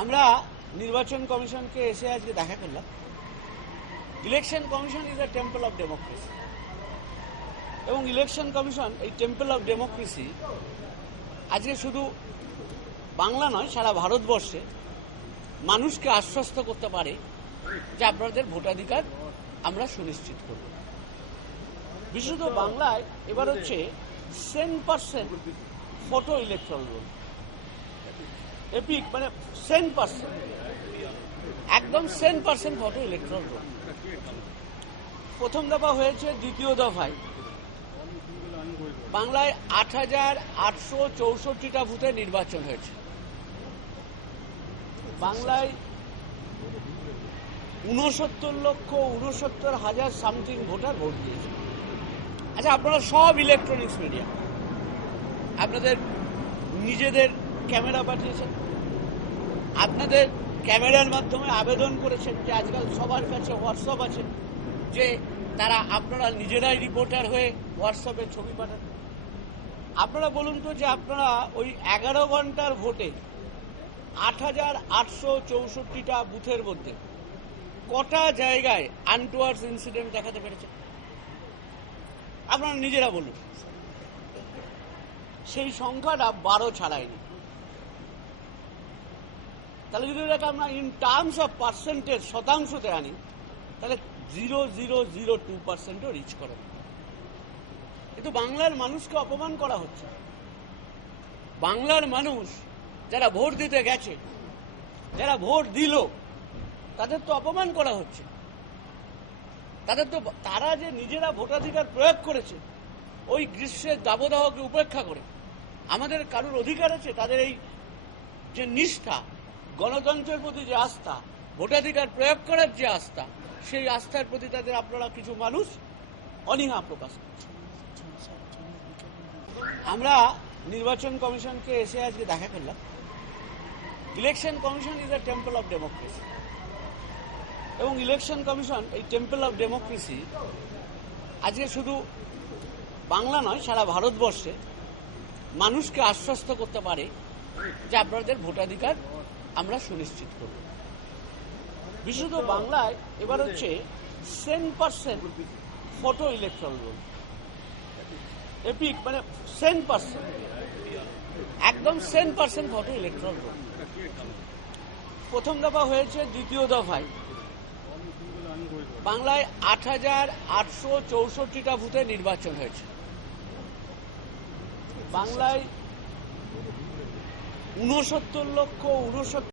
আমরা নির্বাচন কমিশনকে এসে আজকে দেখা করলাম। Election commission is a temple of democracy এবং ইলেকশন কমিশন এই টেম্পল অফ ডেমোক্রেসি আজকে শুধু বাংলা নয়, সারা ভারতবর্ষে মানুষকে আশ্বস্ত করতে পারে যে আপনাদের ভোটাধিকার আমরা সুনিশ্চিত করব। বিশেষত বাংলায় এবার হচ্ছে 10% ফটো ইলেকট্রাল রোল, এপিক মানে 10%, একদম 10% ফটো ইলেকট্রাল রোল। প্রথম দফা হয়েছে, দ্বিতীয় দফায় বাংলায় 8,864টা বুথে নির্বাচন হয়েছে। বাংলায় 69,69,000 সামথিং ভোটার ভোট দিয়েছে। আচ্ছা, আপনারা সব ইলেকট্রনিক্স মিডিয়া আপনাদের নিজেদের ক্যামেরা পাঠিয়েছেন, আপনাদের ক্যামেরার মাধ্যমে আবেদন করেছেন যে আজকাল সবার কাছে হোয়াটসঅ্যাপ আছে, যে তারা আপনারা নিজেরাই রিপোর্টার হয়ে হোয়াটসঅ্যাপে ছবি পাঠান। আপনারা বলুন তো যে আপনারা ওই 11 ঘন্টার ভোটে 8,864টা বুথের মধ্যে কটা জায়গায় আনটুয়ার্ডস ইনসিডেন্ট দেখাতে পেরেছেন? আপনারা নিজেরা বলুন। সেই সংখ্যাটা 12 ছাড়ায়নি। তাহলে যদি এটাকে আমরা ইন টার্মস অফ পার্সেন্টেজ শতাংশতে আনি, তাহলে 0.002%ও রিচ করে। কিন্তু বাংলার মানুষকে অপমান করা হচ্ছে। বাংলার মানুষ যারা ভোট দিতে গেছে, যারা ভোট দিল, তাদের তো অপমান করা হচ্ছে। তারা যে নিজেরা ভোটাধিকার প্রয়োগ করেছে, ওই গ্রীষ্মের দাবদাহকে উপেক্ষা করে। আমাদের কারোর অধিকার আছে তাদের এই যে নিষ্ঠা, গণতন্ত্রের প্রতি যে আস্থা, ভোটাধিকার প্রয়োগ করার যে আস্থা, সেই আস্থার প্রতি তাদের আপনারা কিছু মানুষ অনীহা প্রকাশ করছে। আমরা নির্বাচন কমিশনকে এসে আজকে দেখা করলাম। Election commission is a temple of democracy এবং ইলেকশন কমিশন এই টেম্পল অফ ডেমোক্রেসি আজকে শুধু বাংলা নয়, সারা ভারতবর্ষে মানুষকে আশ্বস্ত করতে পারে যে আপনাদের ভোটাধিকার আমরা সুনিশ্চিত করব। বিশেষত বাংলায় এবার হচ্ছে 10% ফটো ইলেকট্রাল রোল, এপিক মানে 10%, একদম 10% ফটো ইলেকট্রাল রোল। প্রথম দফা হয়েছে, দ্বিতীয় দফায় বাংলায় 8,864টা বুথে নির্বাচন হয়েছে। বাংলায় 69,69,000